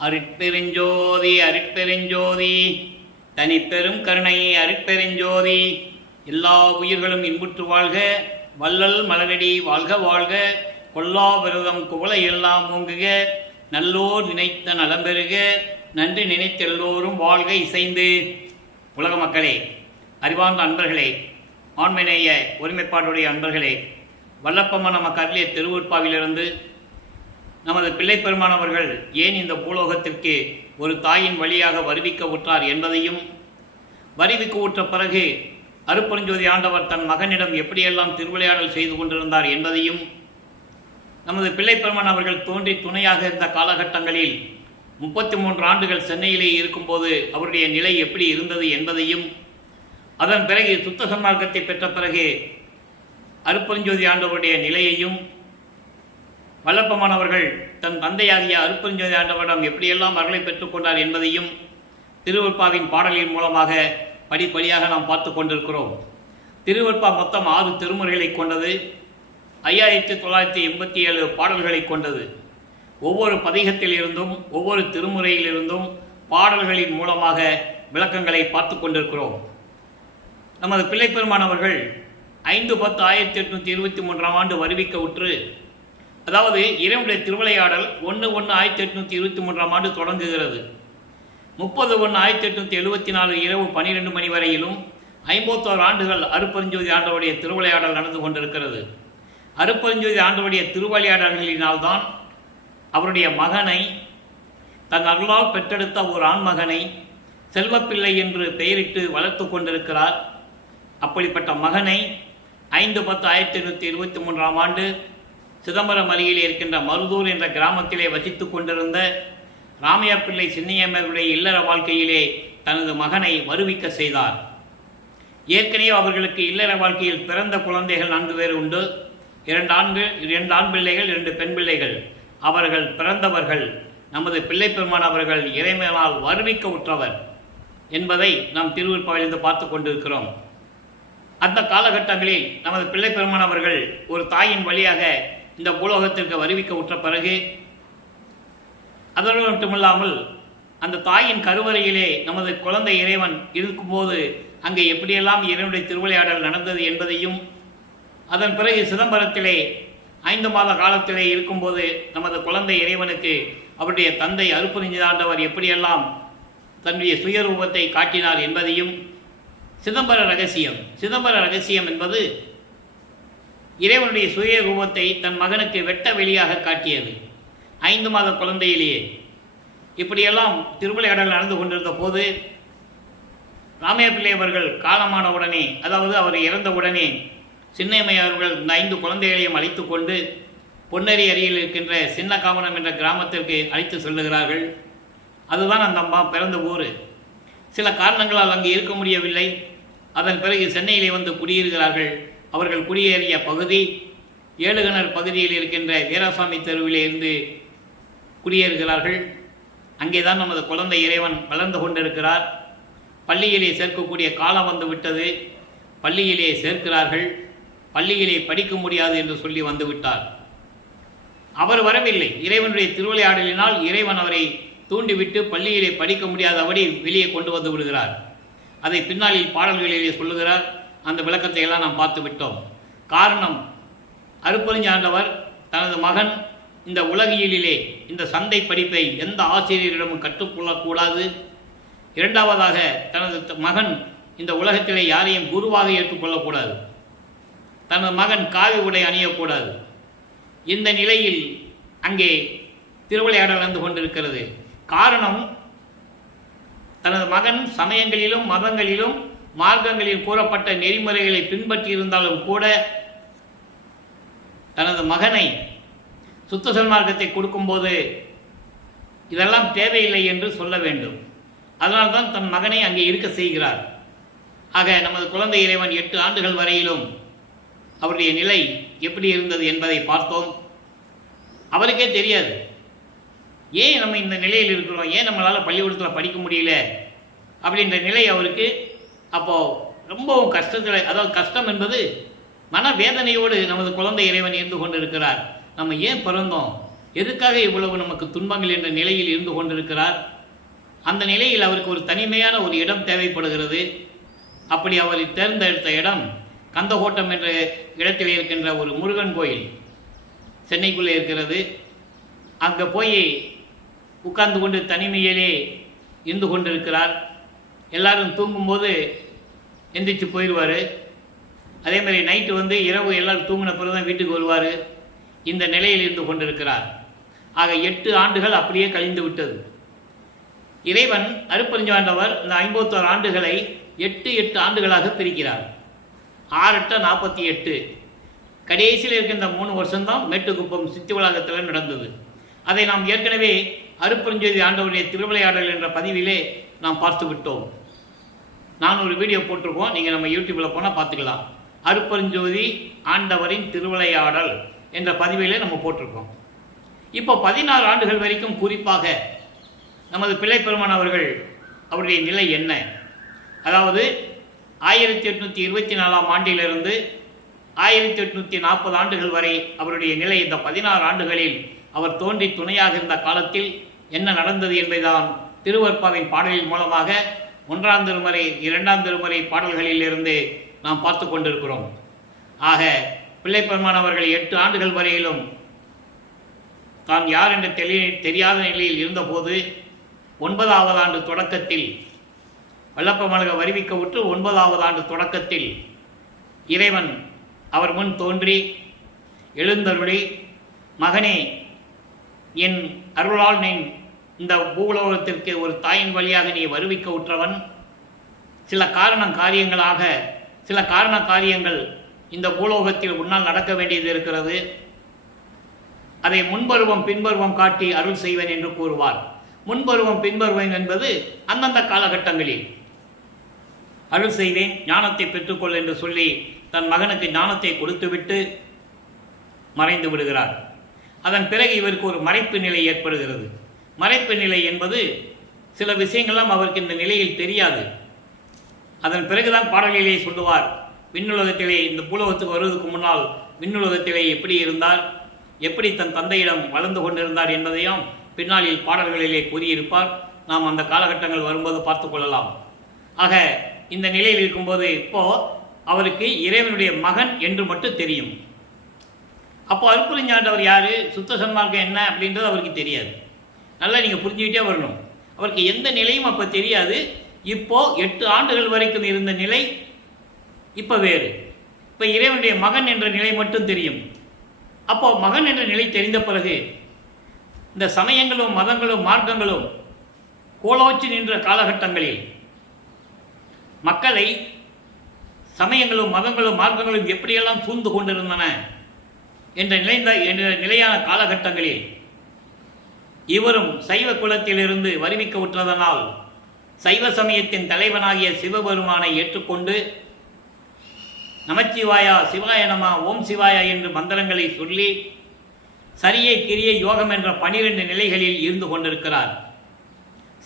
அருட்பெருஞ்சோதி அருட்பெருஞ்சோதி தனிப்பெரும் கருணை அருட்பெருஞ்சோதி. எல்லா உயிர்களும் இன்புற்று வாழ்க, வள்ளல் மலரடி வாழ்க வாழ்க, கொல்லா விரதம் குவளை எல்லாம் ஓங்குக, நல்லோர் நினைத்த நலம்பெறுக, நன்றி நினைத்தெல்லோரும் வாழ்க இசைந்து. உலக மக்களே, அறிவார்ந்த அன்பர்களே, ஆண்மைநேய ஒருமைப்பாடுடைய அன்பர்களே, வல்லப்பம்ம நமக்கு அருளிய திருவுற்பாவிலிருந்து நமது பிள்ளை பெருமானவர்கள் ஏன் இந்த பூலோகத்திற்கு ஒரு தாயின் வழியாக வருவிக்க உற்றார் என்பதையும், வருவிக்க உற்ற பிறகு அருட்பெருஞ்சோதி ஆண்டவர் தன் மகனிடம் எப்படியெல்லாம் திருவிளையாடல் செய்து கொண்டிருந்தார் என்பதையும், நமது பிள்ளை பெருமான் அவர்கள் தோன்றி துணையாக இருந்த காலகட்டங்களில் 33 ஆண்டுகள் சென்னையிலே இருக்கும்போது அவருடைய நிலை எப்படி இருந்தது என்பதையும், அதன் பிறகு சுத்த சன்மார்க்கத்தை பெற்ற பிறகு அருட்பெருஞ்சோதி ஆண்டவருடைய நிலையையும், வல்லப்பமானவர்கள் தன் தந்தையாகிய அருட்பெருஞ்சோதி ஆண்டவரிடம் எப்படியெல்லாம் அருளை பெற்றுக்கொண்டார் என்பதையும் திருவெற்பாவின் பாடலின் மூலமாக படிப்படியாக நாம் பார்த்து கொண்டிருக்கிறோம். திருவெற்பா மொத்தம் 6 திருமுறைகளை கொண்டது, 5987 பாடல்களை கொண்டது. ஒவ்வொரு பதிகத்தில் இருந்தும் ஒவ்வொரு திருமுறையிலிருந்தும் பாடல்களின் மூலமாக விளக்கங்களை பார்த்து கொண்டிருக்கிறோம். நமது பிள்ளை பெருமானவர்கள் 5/10/1823 ஆண்டு வருவிக்க உற்று, அதாவது இறைவனுடைய திருவிளையாடல் 1/1/1823 ஆண்டு தொடங்குகிறது. 30/1/1874 இரவு 12 மணி வரையிலும் 51 ஆண்டுகள் அருட்பெருஞ்சோதி ஆண்டவருடைய திருவிளையாடல் நடந்து கொண்டிருக்கிறது. அருட்பெருஞ்சோதி ஆண்டவருடைய திருவிளையாடல்களினால்தான் அவருடைய மகனை, தன் அருளால் பெற்றெடுத்த ஒரு ஆண்மகனை செல்வப்பிள்ளை என்று பெயரிட்டு வளர்த்து கொண்டிருக்கிறார். அப்படிப்பட்ட மகனை 5/10/1823 ஆண்டு சிதம்பரம் அருகிலே இருக்கின்ற மருதூர் என்ற கிராமத்திலே வசித்து கொண்டிருந்த ராமையா பிள்ளை சின்னையம்மருடைய இல்லற வாழ்க்கையிலே தனது மகனை வருவிக்க செய்தார். ஏற்கனவே அவர்களுக்கு இல்லற வாழ்க்கையில் பிறந்த குழந்தைகள் 4 பேர் உண்டு. 2 ஆண் பிள்ளைகள், 2 பெண் பிள்ளைகள். அவர்கள் பிறந்தவர்கள் நமது பிள்ளை பெருமான் அவர்கள் இறைவனால் வருவிக்க உற்றவர் என்பதை நாம் திருவெற்பாவிலிருந்து பார்த்து கொண்டிருக்கிறோம். அந்த காலகட்டங்களில் நமது பிள்ளை பெருமான் அவர்கள் ஒரு தாயின் வழியாக இந்த பூலோகத்திற்கு வருவிக்க உற்ற பிறகு, அதோடு மட்டுமில்லாமல் அந்த தாயின் கருவறையிலே நமது குழந்தை இறைவன் இருக்கும்போது அங்கே எப்படியெல்லாம் இறைவனுடைய திருவிளையாடல் நடந்தது என்பதையும், அதன் பிறகு சிதம்பரத்திலே 5 மாத காலத்திலே இருக்கும்போது நமது குழந்தை இறைவனுக்கு அவருடைய தந்தை அருட்பெருஞ்சோதி ஆண்டவர் எப்படியெல்லாம் தன்னுடைய சுயரூபத்தை காட்டினார் என்பதையும், சிதம்பர ரகசியம் என்பது இறைவனுடைய சுய ரூபத்தை தன் மகனுக்கு வெட்ட வெளியாக காட்டியது 5 மாத குழந்தையிலேயே. இப்படியெல்லாம் திருவிளையாடல் நடந்து கொண்டிருந்த போது ராமையா பிள்ளை அவர்கள் காலமானவுடனே, அதாவது அவர் இறந்தவுடனே, சின்னையம்மை அவர்கள் இந்த 5 குழந்தைகளையும் அழைத்து கொண்டு பொன்னேரி அருகில் இருக்கின்ற சின்ன காமனம் என்ற கிராமத்திற்கு அழைத்து செல்லுகிறார்கள். அதுதான் அந்த அம்மா பிறந்த ஊர். சில காரணங்களால் அங்கு இருக்க முடியவில்லை. அதன் பிறகு சென்னையிலே வந்து குடியேறுகிறார்கள். அவர்கள் குடியேறிய பகுதி ஏழுகிணர் பகுதியில் இருக்கின்ற வீராசாமி தெருவிலே இருந்து குடியேறுகிறார்கள். அங்கேதான் நமது குழந்தை இறைவன் வளர்ந்து கொண்டிருக்கிறார். பள்ளியிலே சேர்க்கக்கூடிய காலம் வந்து விட்டது. பள்ளியிலே சேர்க்கிறார்கள். பள்ளியிலே படிக்க முடியாது என்று சொல்லி வந்துவிட்டார். அவர் வரவில்லை. இறைவனுடைய திருவிளையாடலினால் இறைவன் அவரை தூண்டிவிட்டு பள்ளியிலே படிக்க முடியாதபடி வெளியே கொண்டு வந்து விடுகிறார். அதை பின்னாளில் பாடல்களிலே சொல்லுகிறார். அந்த விளக்கத்தை எல்லாம் நாம் பார்த்து விட்டோம். காரணம், அருட்பெருஞ்சோதி ஆண்டவர் தனது மகன் இந்த உலகியலிலே இந்த சந்தை படிப்பை எந்த ஆசிரியரிடமும் கற்றுக்கொள்ளக்கூடாது. இரண்டாவதாக, தனது மகன் இந்த உலகத்திலே யாரையும் குருவாக ஏற்றுக்கொள்ளக்கூடாது. தனது மகன் காவி உடை அணியக்கூடாது. இந்த நிலையில் அங்கே திருவிளையாடல் நடந்து கொண்டிருக்கிறது. காரணம், தனது மகன் சமயங்களிலும் மதங்களிலும் மார்க்கங்களில் கூறப்பட்ட நெறிமுறைகளை பின்பற்றி இருந்தாலும் கூட தனது மகனை சுத்த சன்மார்க்கத்தை கொடுக்கும்போது இதெல்லாம் தேவையில்லை என்று சொல்ல வேண்டும். அதனால்தான் தன் மகனை அங்கே இருக்க செய்கிறார். ஆக நமது குழந்தை இறைவன் 8 ஆண்டுகள் வரையிலும் அவருடைய நிலை எப்படி இருந்தது என்பதை பார்த்தோம். அவருக்கே தெரியாது ஏன் நம்ம இந்த நிலையில் இருக்கிறோம், ஏன் நம்மளால் பள்ளிக்கூடத்தில் படிக்க முடியல அப்படின்ற நிலை அவருக்கு அப்போது ரொம்பவும் கஷ்டத்தில், அதாவது கஷ்டம் என்பது மனவேதனையோடு நமது குழந்தை இறைவன் இருந்து கொண்டிருக்கிறார். நம்ம ஏன் பிறந்தோம், எதுக்காக இவ்வளவு நமக்கு துன்பங்கள் என்ற நிலையில் இருந்து கொண்டிருக்கிறார்? அந்த நிலையில் அவருக்கு ஒரு தனிமையான ஒரு இடம் தேவைப்படுகிறது. அப்படி அவர் தேர்ந்தெடுத்த இடம் கந்தகோட்டம் என்ற இடத்தில் இருக்கின்ற ஒரு முருகன் கோயில் சென்னைக்குள்ளே இருக்கிறது. அங்கே போய் உட்கார்ந்து கொண்டு தனிமையிலே இருந்து கொண்டிருக்கிறார். எல்லாரும் தூங்கும்போது எந்திரிச்சு போயிடுவார். அதே மாதிரி நைட்டு இரவு எல்லோரும் தூங்கின பிறகு தான் வீட்டுக்கு வருவார். இந்த நிலையில் இருந்து கொண்டிருக்கிறார். ஆக 8 ஆண்டுகள் அப்படியே கழிந்து விட்டது. இறைவன் அருட்பெருஞ்சாண்டவர் இந்த 51 ஆண்டுகளை 8 ஆண்டுகளாக பிரிக்கிறார். 6 8 48. கடைசியில் இருக்கின்ற 3 வருஷம்தான் மேட்டுக்குப்பம் சித்தி வளாகத்தில் நடந்தது. அதை நாம் ஏற்கனவே அருட்பெருஞ்சோதி ஆண்டவருடைய திருவிளையாடல் என்ற பதிவிலே நாம் பார்த்து விட்டோம். நான் ஒரு வீடியோ போட்டிருக்கோம், நீங்கள் நம்ம யூடியூப்பில் போனால் பார்த்துக்கலாம். அருட்பெருஞ்சோதி ஆண்டவரின் திருவிளையாடல் என்ற பதிவிலே நம்ம போட்டிருக்கோம். இப்போ 16 ஆண்டுகள் வரைக்கும் குறிப்பாக நமது பிள்ளைப்பெருமான் அவர்கள் அவருடைய நிலை என்ன? அதாவது 1824ஆம் ஆண்டிலிருந்து 1840 ஆண்டுகள் வரை அவருடைய நிலை. இந்த 16 ஆண்டுகளில் அவர் தோன்றி துணையாக இருந்த காலத்தில் என்ன நடந்தது என்பதைதான் திருவருட்பாவின் பாடலின் மூலமாக 1ஆம் திருமுறை 2ஆம் திருமுறை பாடல்களிலிருந்து நாம் பார்த்து கொண்டிருக்கிறோம். ஆக பிள்ளைப்பெருமான் அவர்கள் 8 ஆண்டுகள் வரையிலும் தான் யார் என்று தெரியாத நிலையில் இருந்தபோது 9ஆவது ஆண்டு தொடக்கத்தில் வல்லப்பமலக வருவிக்க விட்டு 9ஆவது ஆண்டு தொடக்கத்தில் இறைவன் அவர் முன் தோன்றி எழுந்தருளி, மகனே, என் அருளால் நீ இந்த பூலோகத்திற்கு ஒரு தாயின் வழியாக நீ வருவிக்க உற்றவன். சில காரண காரியங்கள் இந்த பூலோகத்தில் உன்னால் நடக்க வேண்டியது இருக்கிறது. அதை முன்பருவம் பின்பருவம் காட்டி அருள் செய்வேன் என்று கூறுவார். முன்பருவம் பின்பருவம் என்பது அந்தந்த காலகட்டங்களில் அருள் செய்வேன், ஞானத்தை பெற்றுக்கொள் என்று சொல்லி தன் மகனுக்கு ஞானத்தை கொடுத்துவிட்டு மறைந்து விடுகிறார். அதன் பிறகு இவருக்கு ஒரு மறைப்பு நிலை ஏற்படுகிறது. மறைப்பு நிலை என்பது சில விஷயங்கள்லாம் அவருக்கு இந்த நிலையில் தெரியாது. அதன் பிறகுதான் பாடலிலே சொல்லுவார், விண்ணுலகத்திலே இந்த பூலோகத்துக்கு வருவதற்கு முன்னால் விண்ணுலகத்திலே எப்படி இருந்தார், எப்படி தன் தந்தையிடம் வளர்ந்து கொண்டிருந்தார் என்பதையும் பின்னாளில் பாடல்களிலே கூறியிருப்பார். நாம் அந்த காலகட்டங்கள் வரும்போது பார்த்து கொள்ளலாம். ஆக இந்த நிலையில் இருக்கும்போது இப்போது அவருக்கு இறைவனுடைய மகன் என்று மட்டும் தெரியும். அப்போ அருட்பெருஞ்சாண்டவர் யார், சுத்த சன்மார்க்கம் என்ன அப்படின்றது அவருக்கு தெரியாது. நல்லா நீங்கள் புரிஞ்சுக்கிட்டே வரணும். அவருக்கு எந்த நிலையும் அப்போ தெரியாது. இப்போது 8 ஆண்டுகள் வரைக்கும் இருந்த நிலை இப்போ வேறு. இப்போ இறைவனுடைய மகன் என்ற நிலை மட்டும் தெரியும். அப்போது மகன் என்ற நிலை தெரிந்த பிறகு இந்த சமயங்களும் மதங்களும் மார்க்கங்களும் கோலோச்சி நின்ற காலகட்டங்களில் மக்களை சமயங்களும் மதங்களும் மார்க்கங்களும் எப்படியெல்லாம் சூழ்ந்து கொண்டிருந்தன என்ற நிலையான காலகட்டங்களில் இவரும் சைவ குலத்திலிருந்து வருவிக்க உற்றதனால் சைவ சமயத்தின் தலைவனாகிய சிவபெருமானை ஏற்றுக்கொண்டு நமச்சிவாயா, சிவாய நம, ஓம் சிவாயா என்று மந்திரங்களை சொல்லி சரியை கிரியை யோகம் என்ற 12 நிலைகளில் இருந்து கொண்டிருக்கிறார்.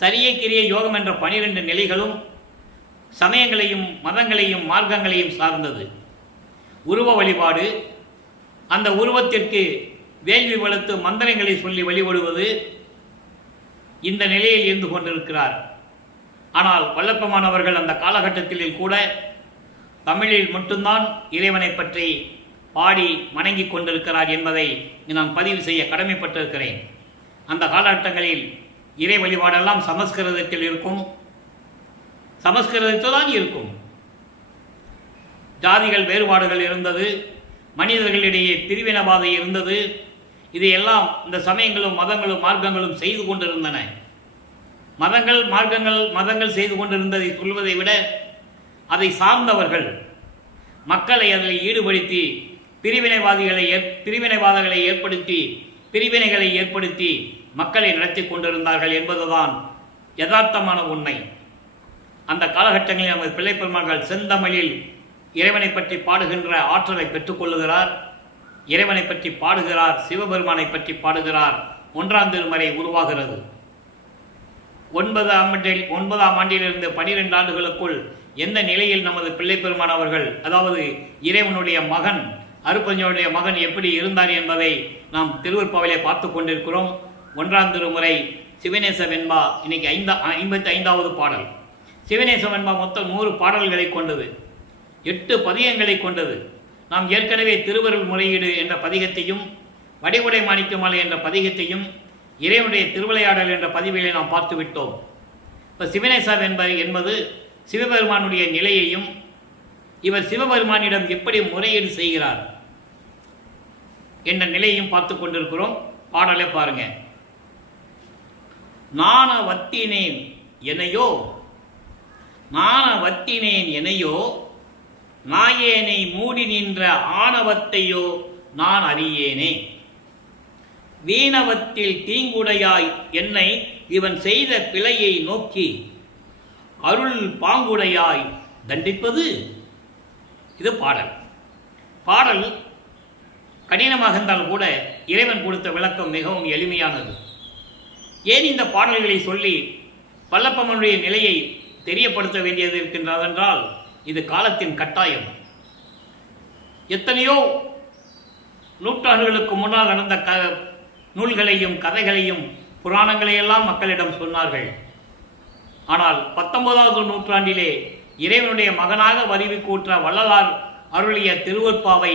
சரியை கிரியை யோகம் என்ற 12 நிலைகளும் சமயங்களையும் மதங்களையும் மார்க்கங்களையும் சார்ந்தது. உருவ வழிபாடு, அந்த உருவத்திற்கு வேள்வி வளர்த்து மந்திரங்களை சொல்லி வழிபடுவது, இந்த நிலையில் இருந்து கொண்டிருக்கிறார். ஆனால் வல்லப்பமானவர்கள் அந்த காலகட்டத்தில் கூட தமிழில் மட்டும்தான் இறைவனை பற்றி பாடி வணங்கி கொண்டிருக்கிறார் என்பதை நான் பதிவு செய்ய கடமைப்பட்டிருக்கிறேன். அந்த காலகட்டங்களில் இறை வழிபாடெல்லாம் சமஸ்கிருதத்தில் இருக்கும். சமஸ்கிருதத்தில் தான் இருக்கும். ஜாதிகள் வேறுபாடுகள் இருந்தது, மனிதர்களிடையே பிரிவினவாதம் இருந்தது. இதையெல்லாம் இந்த சமயங்களும் மதங்களும் மார்க்கங்களும் செய்து கொண்டிருந்தன. மதங்கள் செய்து கொண்டிருந்ததை சொல்வதை விட அதை சார்ந்தவர்கள் மக்களை அதில் ஈடுபடுத்தி பிரிவினைவாதங்களை ஏற்படுத்தி பிரிவினைகளை ஏற்படுத்தி மக்களை நடத்தி கொண்டிருந்தார்கள் என்பதுதான் யதார்த்தமான உண்மை. அந்த காலகட்டங்களில் நமது பிள்ளைப்பெருமான்கள் செந்தமிழில் இறைவனை பற்றி பாடுகின்ற ஆற்றலை பெற்றுக்கொள்ளுகிறார். இறைவனை பற்றி பாடுகிறார், சிவபெருமானை பற்றி பாடுகிறார். 1ஆம் திருமுறை உருவாகிறது. 9ஆம் ஆண்டிலிருந்து 12 ஆண்டுகளுக்குள் எந்த நிலையில் நமது பிள்ளைப்பெருமான் அவர்கள், அதாவது இறைவனுடைய மகன், அருட்பெருஞ்சோதியுடைய மகன் எப்படி இருந்தார் என்பதை நாம் திருவருட்பாவிலே பார்த்து கொண்டிருக்கிறோம். 1ஆம் திருமுறை சிவநேச வெண்பா இன்னைக்கு 55வது பாடல். சிவநேச வெண்பா மொத்தம் 100 பாடல்களை கொண்டது, 8 பதிகங்களை கொண்டது. நாம் ஏற்கனவே திருவருள் முறையீடு என்ற பதிகத்தையும் வடிவுடை மாணிக்கமாலை என்ற பதிகத்தையும் இறைவனுடைய திருவிளையாடல் என்ற பதிவிலே நாம் பார்த்து விட்டோம். இப்போ சிவநேச வெண்பா என்பது சிவபெருமானுடைய நிலையையும் இவர் சிவபெருமானிடம் எப்படி முறையீடு செய்கிறார் என்ற நிலையையும் பார்த்து கொண்டிருக்கிறோம். பாடலை பாருங்க. நாண வத்தினேன் எனையோ, நாண வத்தினேன் எனையோ, நாயேனை மூடி நின்ற ஆணவத்தையோ நான் அறியேனே. வீணவத்தில் தீங்குடையாய் என்னை இவன் செய்த பிழையை நோக்கி அருள் பாங்குடையாய் தண்டிப்பது. இது பாடல். பாடல் கடினமாக இருந்தால் கூட இறைவன் கொடுத்த விளக்கம் மிகவும் எளிமையானது. ஏன் இந்த பாடல்களை சொல்லி வல்லப்பனுடைய நிலையை தெரியப்படுத்த வேண்டியது இருக்கின்றதென்றால் இது காலத்தின் கட்டாயம். எத்தனையோ நூற்றாண்டுகளுக்கு முன்னால் நடந்த நூல்களையும் கதைகளையும் புராணங்களையெல்லாம் மக்களிடம் சொன்னார்கள். ஆனால் 19வது நூற்றாண்டிலே இறைவனுடைய மகனாக வருவி கூற்ற வள்ளலார் அருளிய திருவருட்பாவை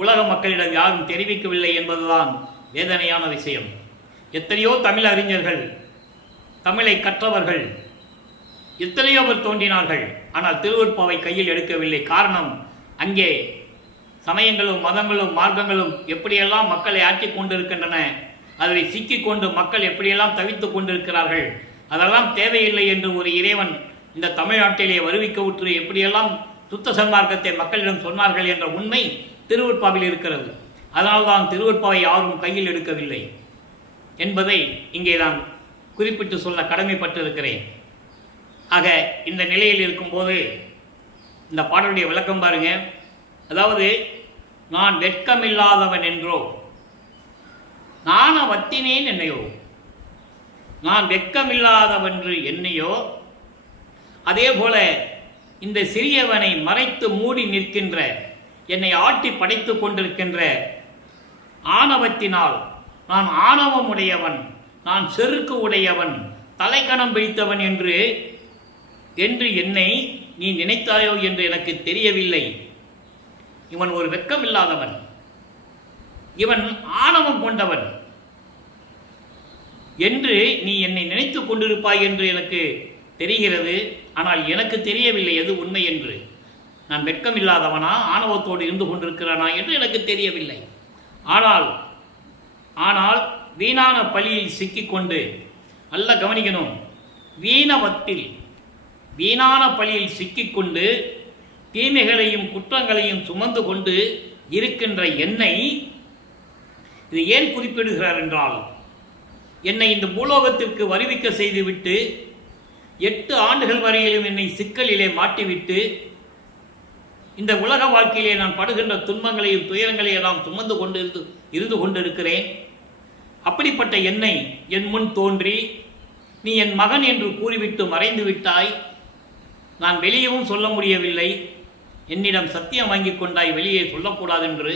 உலக மக்களிடம் யாரும் தெரிவிக்கவில்லை என்பதுதான் வேதனையான விஷயம். எத்தனையோ தமிழ் அறிஞர்கள், தமிழை கற்றவர்கள் எத்தனையோ பேர் தோன்றினார்கள். ஆனால் திருவருட்பாவை கையில் எடுக்கவில்லை. காரணம், அங்கே சமயங்களும் மதங்களும் மார்க்கங்களும் எப்படியெல்லாம் மக்களை ஆட்சி கொண்டிருக்கின்றன, அதில் சிக்கிக்கொண்டு மக்கள் எப்படியெல்லாம் தவித்து கொண்டிருக்கிறார்கள், அதெல்லாம் தேவையில்லை என்று ஒரு இறைவன் இந்த தமிழ்நாட்டிலே வருவிக்க உற்று எப்படியெல்லாம் சுத்த சன்மார்க்கத்தை மக்களிடம் சொன்னார்கள் என்ற உண்மை திருவருட்பாவில் இருக்கிறது. அதனால்தான் திருவருட்பாவை யாரும் கையில் எடுக்கவில்லை என்பதை இங்கே நான் குறிப்பிட்டு சொல்ல கடமைப்பட்டிருக்கிறேன். ஆக இந்த நிலையில் இருக்கும்போது இந்த பாடலுடைய விளக்கம் பாருங்க. அதாவது, நான் வெட்கமில்லாதவன் என்றோ, நாண வத்தினேன் என்னையோ, நான் வெட்கமில்லாதவன்று என்னையோ, அதே போல இந்த சிறியவனை மறைத்து மூடி நிற்கின்ற, என்னை ஆட்டி படைத்து கொண்டிருக்கின்ற ஆணவத்தினால், நான் ஆணவம் உடையவன், நான் செருக்கு உடையவன், தலைக்கணம் பிடித்தவன் என்று என்னை நீ நினைத்தாயோ என்று எனக்கு தெரியவில்லை. இவன் ஒரு வெட்கமில்லாதவன், இவன் ஆணவம் கொண்டவன் என்று நீ என்னை நினைத்து கொண்டிருப்பாய் என்று எனக்கு தெரிகிறது. ஆனால் எனக்கு தெரியவில்லை எது உண்மை என்று. நான் வெட்கமில்லாதவனா, ஆணவத்தோடு இருந்து கொண்டிருக்கிறானா என்று எனக்கு தெரியவில்லை. ஆனால் வீணான பழியில் சிக்கிக்கொண்டு, நல்ல கவனிக்கணும், வீணான பழியில் சிக்கிக்கொண்டு தீமைகளையும் குற்றங்களையும் சுமந்து கொண்டு இருக்கின்ற என்னை, இது ஏன் குறிப்பிடுகிறார் என்றால், என்னை இந்த பூலோகத்திற்கு வருவிக்க செய்துவிட்டு 8 ஆண்டுகள் வரையிலும் என்னை சிக்கலிலே மாட்டிவிட்டு இந்த உலக வாழ்க்கையிலே நான் படுகின்ற துன்பங்களையும் துயரங்களையும் எல்லாம் சுமந்து கொண்டு இருந்து கொண்டிருக்கிறேன். அப்படிப்பட்ட என்னை என் முன் தோன்றி நீ என் மகன் என்று கூறிவிட்டு மறைந்து விட்டாய். நான் வெளியவும் சொல்ல முடியவில்லை, என்னிடம் சத்தியம் வாங்கி கொண்டாய் வெளியே சொல்லக்கூடாது என்று.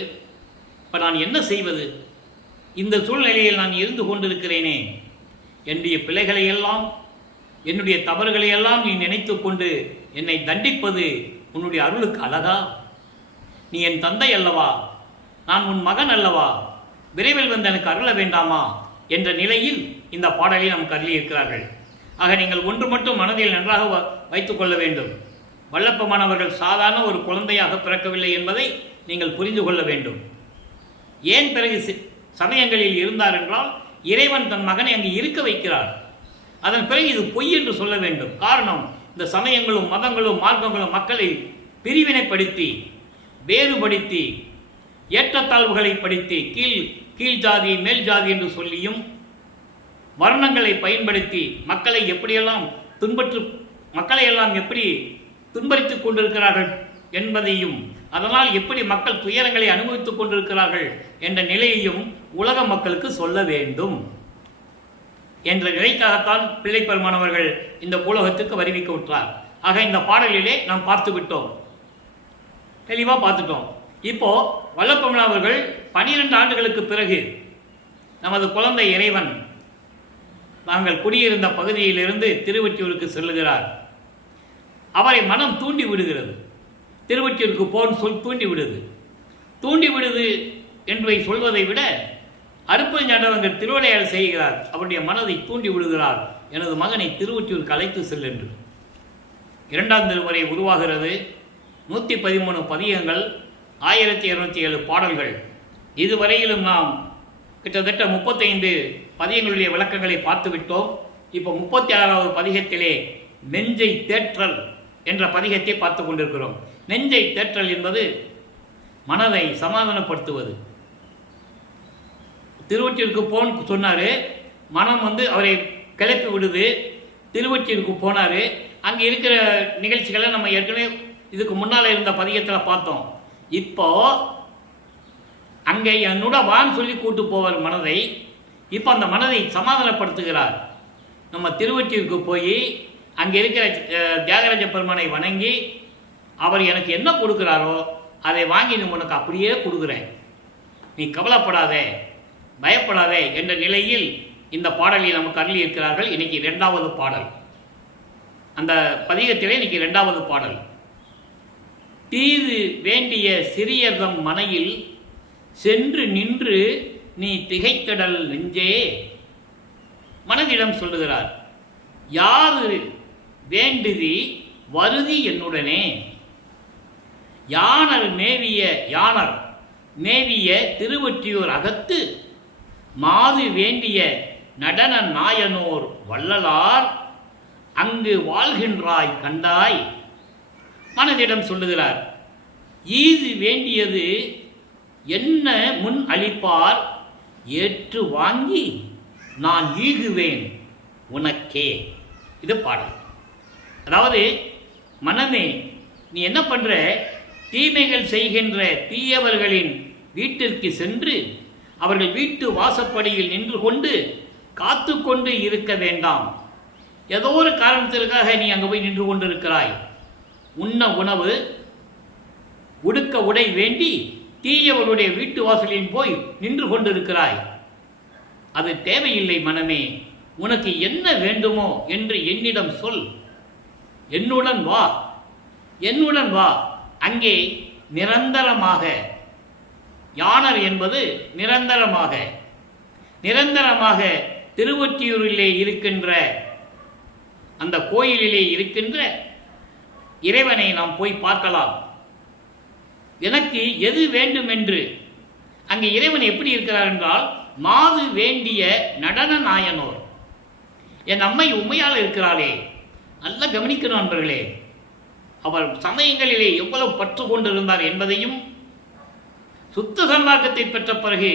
இப்போ நான் என்ன செய்வது? இந்த சூழ்நிலையில் நான் இருந்து கொண்டிருக்கிறேனே. என்னுடைய பிழைகளையெல்லாம், என்னுடைய தவறுகளையெல்லாம் நீ நினைத்து கொண்டு என்னை தண்டிப்பது உன்னுடைய அருளுக்கு அழகா? நீ என் தந்தை அல்லவா, நான் உன் மகன் அல்லவா, விரைவில் வந்து எனக்கு அருள வேண்டாமா என்ற நிலையில் இந்த பாடலை நமக்கு அருளியிருக்கிறார்கள். ஆக நீங்கள் ஒன்று மட்டும் மனதில் நன்றாக வைத்துக் கொள்ள வேண்டும். வல்லப்பமானவர்கள் சாதாரண ஒரு குழந்தையாக பிறக்கவில்லை என்பதை நீங்கள் புரிந்து கொள்ள வேண்டும். ஏன் பிறகு சமயங்களில் இருந்தார் என்றால், இறைவன் தன் மகனை அங்கு இருக்க வைக்கிறார். அதன் பிறகு இது பொய் என்று சொல்ல வேண்டும். காரணம், இந்த சமயங்களும் மதங்களும் மார்க்கங்களும் மக்களை பிரிவினைப்படுத்தி, வேறுபடுத்தி, ஏற்றத்தாழ்வுகளை படுத்தி, கீழ் ஜாதி மேல் ஜாதி என்று சொல்லியும் வர்ணங்களை பயன்படுத்தி மக்களை எப்படியெல்லாம் எப்படி துன்பறித்துக் கொண்டிருக்கிறார்கள் என்பதையும், அதனால் எப்படி மக்கள் துயரங்களை அனுபவித்துக் கொண்டிருக்கிறார்கள் என்ற நிலையையும் உலக மக்களுக்கு சொல்ல வேண்டும் என்ற நிலைக்காகத்தான் பிள்ளை பெருமானவர்கள் இந்த பூலோகத்துக்கு வருவிக்க விட்டார். ஆக இந்த பாடலிலே நாம் பார்த்து விட்டோம், தெளிவாக பார்த்துட்டோம். இப்போ வல்லப்பெருமான் அவர்கள் 12 ஆண்டுகளுக்கு பிறகு நமது குழந்தை இறைவன் நாங்கள் குடியிருந்த பகுதியிலிருந்து திருவொற்றியூருக்கு செல்லுகிறார். அவரை மனம் தூண்டி விடுகிறது. திருவொற்றியூருக்கு போன் தூண்டி விடுது. தூண்டி விடுது என்பதை சொல்வதை விட அருப்ப ஞானவர்கள் திருவிளையாடல் செய்கிறார். அவருடைய மனதை தூண்டி விடுகிறார். எனது மகனை திருவொற்றியூருக்கு அழைத்து செல்லென்று. 2ஆம் திருமுறை உருவாகிறது. 113 பதிகங்கள், 1207 பாடல்கள். இதுவரையிலும் நாம் கிட்டத்தட்ட 35 பதிகங்களுடைய விளக்கங்களை பார்த்துவிட்டோம். இப்போ 36வது பதிகத்திலே நெஞ்சை தேற்றல் என்ற பதிகத்தை பார்த்து கொண்டிருக்கிறோம். நெஞ்சை தேற்றல் என்பது மனதை சமாதானப்படுத்துவது. திருவொற்றியூருக்கு போன்னு சொன்னார். மனம் அவரை கிளப்பி விடுது. திருவொற்றியூருக்கு போனார். அங்கே இருக்கிற நிகழ்ச்சிகளை நம்ம ஏற்கனவே இதுக்கு முன்னால் இருந்த பதிகத்தில் பார்த்தோம். இப்போ அங்கே என்னோட வான்னு சொல்லி கூட்டு போவார் மனதை. இப்போ அந்த மனதை சமாதானப்படுத்துகிறார். நம்ம திருவொற்றியூருக்கு போய் அங்கே இருக்கிற தியாகராஜ பெருமானை வணங்கி அவர் எனக்கு என்ன கொடுக்குறாரோ அதை வாங்கி நீ உனக்கு அப்படியே கொடுக்குறேன், நீ கவலைப்படாதே, பயப்படாதே என்ற நிலையில் இந்த பாடலில் நமக்கு அருளி இருக்கிறார்கள். இன்னைக்கு 2வது பாடல். அந்த பதிகத்திலே இன்னைக்கு 2வது பாடல். தீது வேண்டிய சிறியதம் மனையில் சென்று நின்று நீ திகைக்கடல் நெஞ்சே. மனதிடம் சொல்லுகிறார், யாது வேண்டுதி வருதி என்னுடனே. யானர் மேவிய திருவொற்றியூர் அகத்து மாது வேண்டிய நடன நாயனோர் வள்ளலார் அங்கு வாழ்கின்றாய் கண்டாய். மனதிடம் சொல்லுகிறார், ஈது வேண்டியது என்ன முன் அளிப்பார் ஏற்று வாங்கி நான் ஈகுவேன் உனக்கே. இது பாடல். அதாவது மனமே, நீ என்ன பண்ற, தீமைகள் செய்கின்ற தீயவர்களின் வீட்டிற்கு சென்று அவர்கள் வீட்டு வாசப்படியில் நின்று கொண்டு காத்து கொண்டு இருக்க வேண்டாம். ஏதோ ஒரு காரணத்திற்காக நீ அங்கே போய் நின்று கொண்டு இருக்கிறாய். உண்ண உணவு உடுக்க உடை வேண்டி தீயவர்களுடைய வீட்டு வாசலில் போய் நின்று கொண்டிருக்கிறாய். அது தேவையில்லை மனமே. உனக்கு என்ன வேண்டுமோ என்று என்னிடம் சொல். என்னுடன் வா. அங்கே நிரந்தரமாக, யானர் என்பது நிரந்தரமாக திருவொற்றியூரிலே இருக்கின்ற அந்த கோயிலிலே இருக்கின்ற இறைவனை நாம் போய் பார்க்கலாம். எனக்கு எது வேண்டும் என்று. அங்கே இறைவன் எப்படி இருக்கிறார் என்றால், மாது வேண்டிய நடன நாயனோர். என் அம்மை உண்மையால் இருக்கிறாளே, நல்லா கவனிக்கணும் நண்பர்களே. அவர் சமயங்களிலே எவ்வளவு பற்று கொண்டிருந்தார் என்பதையும், சுத்த சன்மார்க்கத்தை பெற்ற பிறகு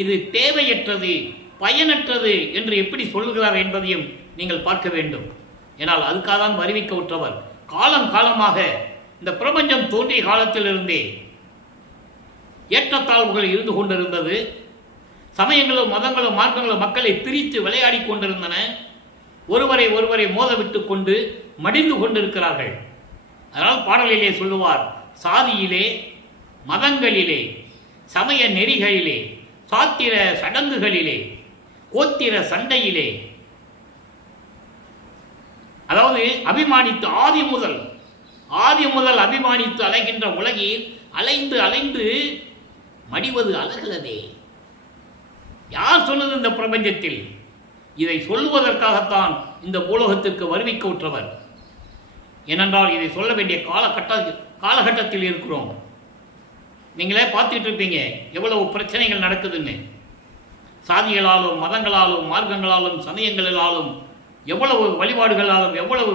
இது தேவையற்றது, பயனற்றது என்று எப்படி சொல்லுகிறார் என்பதையும் நீங்கள் பார்க்க வேண்டும். ஏனால் அதுக்காக தான் வருவிக்க உற்றவர். காலமாக இந்த பிரபஞ்சம் தோன்றிய காலத்திலிருந்தே ஏற்றத்தாழ்வுகள் இருந்து கொண்டிருந்தது. சமயங்களும் மதங்களும் மார்க்கங்களும் மக்களை பிரித்து விளையாடி கொண்டிருந்தன. ஒருவரை மோதவிட்டு கொண்டு மடிந்து கொண்டிருக்கிறார்கள். அதனால் பாடலிலே சொல்லுவார், சாதியிலே, மதங்களிலே, சமய நெறிகளிலே, சாத்திர சடங்குகளிலே, கோத்திர சண்டையிலே, அதாவது அபிமானித்து ஆதி முதல் அபிமானித்து அலைகின்ற உலகில் அலைந்து மடிவது அழகலதே. யார் சொன்னது இந்த பிரபஞ்சத்தில்? இதை சொல்லுவதற்காகத்தான் இந்த பூலோகத்திற்கு வருவிக்க உற்றவர். ஏனென்றால் இதை சொல்ல வேண்டிய காலகட்டத்தில் இருக்கிறோம். நீங்களே பார்த்துட்டு இருப்பீங்க எவ்வளவு பிரச்சனைகள் நடக்குதுன்னு. சாதிகளாலும் மதங்களாலும் மார்க்கங்களாலும் சமயங்களாலும் எவ்வளவு வழிபாடுகளாலும் எவ்வளவு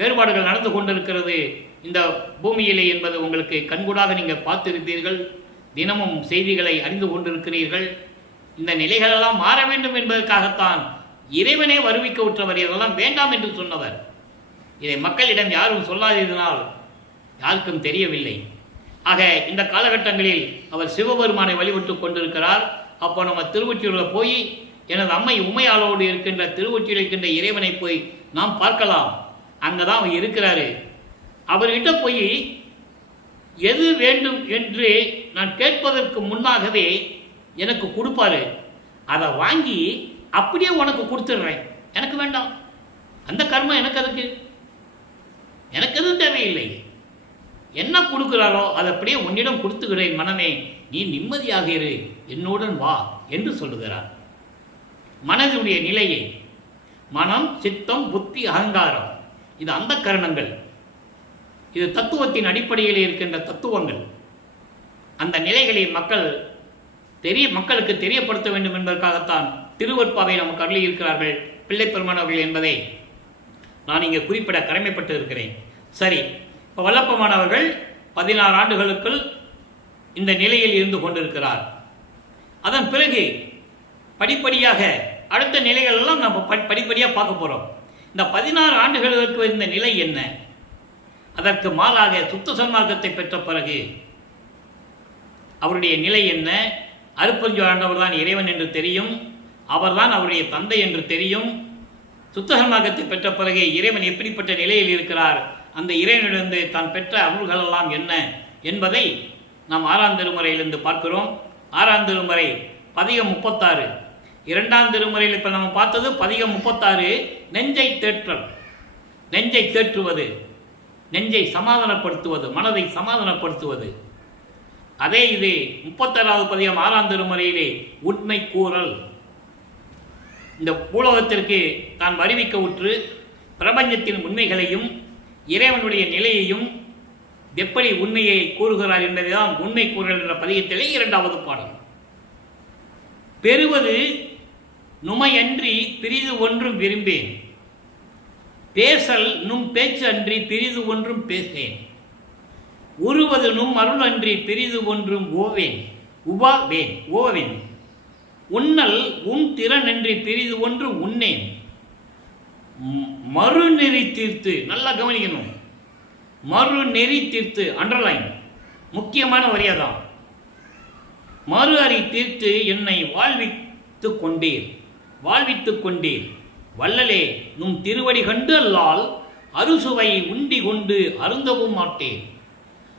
வேறுபாடுகள் நடந்து கொண்டிருக்கிறது இந்த பூமியிலே என்பது உங்களுக்கு கண்கூடாக நீங்கள் பார்த்திருப்பீர்கள். தினமும் செய்திகளை அறிந்து கொண்டிருக்கிறீர்கள். இந்த நிலைகளெல்லாம் மாற வேண்டும் என்பதற்காகத்தான் இறைவனே வருவிக்க உற்றவர். இதெல்லாம் வேண்டாம் என்று சொன்னவர். இதை மக்களிடம் யாரும் சொல்லாததினால் யாருக்கும் தெரியவில்லை. ஆக இந்த காலகட்டங்களில் அவர் சிவபெருமானை வழிபட்டு கொண்டிருக்கிறார். அப்போ நம்ம திருவொற்றியூரில் போய் எனது அம்மை உமையாளோடு இருக்கின்ற திருவொற்றியூரில் இருக்கின்ற இறைவனை போய் நாம் பார்க்கலாம். அங்கே தான் அவர் இருக்கிறாரு. அவர்கிட்ட போய் எது வேண்டும் என்று நான் கேட்பதற்கு முன்னாகவே எனக்கு கொடுப்பாரு. அதை வாங்கி அப்படியே உனக்கு கொடுத்துட்றேன், எனக்கு வேண்டாம், அந்த கர்மம் எனக்கு அதுக்கு, எனக்கு எதுவும் தேவையில்லை. என்ன கொடுக்குறாரோ அதை அப்படியே உன்னிடம் கொடுத்துக்கிறேன் மனமே, நீ நிம்மதியாக இரு, என்னுடன் வா என்று சொல்லுகிறார். மனதுடைய நிலையை, மனம், சித்தம், புத்தி, அகங்காரம், இது அந்த கரணங்கள், இது தத்துவத்தின் அடிப்படையில் இருக்கின்ற தத்துவங்கள். அந்த நிலைகளை மக்களுக்கு தெரியப்படுத்த வேண்டும் என்பதற்காகத்தான் திருவற்பாவை நமக்கு அருளி இருக்கிறார்கள் பிள்ளைப் பெருமான் அவர்கள் என்பதை நான் இங்கே குறிப்பிட கடமைப்பட்டு இருக்கிறேன். சரி, இப்போ வல்லப்பெருமான் அவர்கள் 16 ஆண்டுகளுக்குள் இந்த நிலையில் இருந்து கொண்டிருக்கிறார். அதன் பிறகு படிப்படியாக அடுத்த நிலைகள் எல்லாம் நம்ம படிப்படியாக பார்க்க போகிறோம். இந்த 16 ஆண்டுகளுக்கு இந்த நிலை என்ன, அதற்கு மாறாக சுத்த சன்மார்க்கத்தை பெற்ற பிறகு அவருடைய நிலை என்ன, அருட்பெருஞ்சோதி ஆண்டவர் தான் இறைவன் என்று தெரியும், அவர்தான் அவருடைய தந்தை என்று தெரியும். சுத்த சன்மார்க்கத்தை பெற்ற பிறகு இறைவன் எப்படிப்பட்ட நிலையில் இருக்கிறார், அந்த இறைவனிலிருந்து தான் பெற்ற அருள்களெல்லாம் என்ன என்பதை நாம் 6ஆம் திருமுறையிலிருந்து பார்க்கிறோம். 6ஆம் திருமுறை பதிகம் 36, 2ஆம் திருமுறையில் இப்போ நம்ம பார்த்தது பதிகம் 36, நெஞ்சை தேற்றல், நெஞ்சை தேற்றுவது, நெஞ்சை சமாதானப்படுத்துவது, மனதை சமாதானப்படுத்துவது. அதே இது 36வது பதிகம் 6ஆம் திருமுறையிலே உண்மை கூறல், இந்த பூலோகத்திற்கு தான் வருவிக்க உற்று பிரபஞ்சத்தின் உண்மைகளையும் இறைவனுடைய நிலையையும் எப்படி உண்மையை கூறுகிறார் என்பதுதான் உண்மை கூறல் என்ற பதிகத்திலே 2வது பாடல். பெறுவது நுமையன்றி பிரிது ஒன்றும் விரும்பேன், பேசல் நும் பேச்சு அன்றி பிரிது ஒன்றும் பேசேன், உருவது நும் அருள் அன்றி பிரிது ஒன்றும் ஓவேன், உன்னல் உன் திறனன்றி பிரிது ஒன்று உன்னேன், மறுநெறி தீர்த்து, நல்லா கவனிக்கணும், மறுநெறி தீர்த்து, அண்டர்லைன், முக்கியமான வரியாதான், மறு அறி தீர்த்து என்னை வாழ்வித்துக் கொண்டீர் வள்ளலே நும் திருவடி கண்டு அல்லால் அறுசுவை உண்டி கொண்டு அருந்தவும் மாட்டேன்,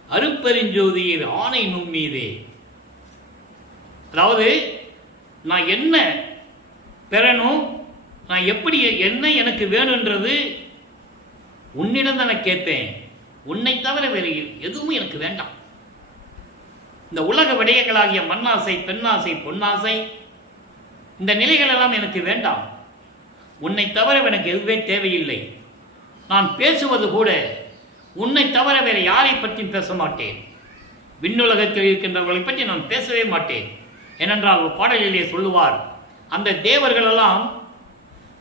அருட்பெருஞ்சோதியர் ஆணை நும் மீதே. அதாவது நான் என்ன பெறணும், நான் எப்படி என்ன எனக்கு வேணுன்றது உன்னிடம் தானே கேட்பேன், உன்னை தவிர வேறு எதுவும் எனக்கு வேண்டாம். இந்த உலக விடயங்களாகிய மண்ணாசை, பெண்ணாசை, பொன்னாசை, இந்த நிலைகள் எல்லாம் எனக்கு வேண்டாம். உன்னை தவிர எனக்கு எதுவே தேவையில்லை. நான் பேசுவது கூட உன்னை தவிர வேறு யாரை பற்றியும் பேச மாட்டேன். விண்ணுலகத்தில் இருக்கின்றவர்களை பற்றி நான் பேசவே மாட்டேன். ஏனென்றால் ஒரு பாடலிலே சொல்லுவார், அந்த தேவர்களெல்லாம்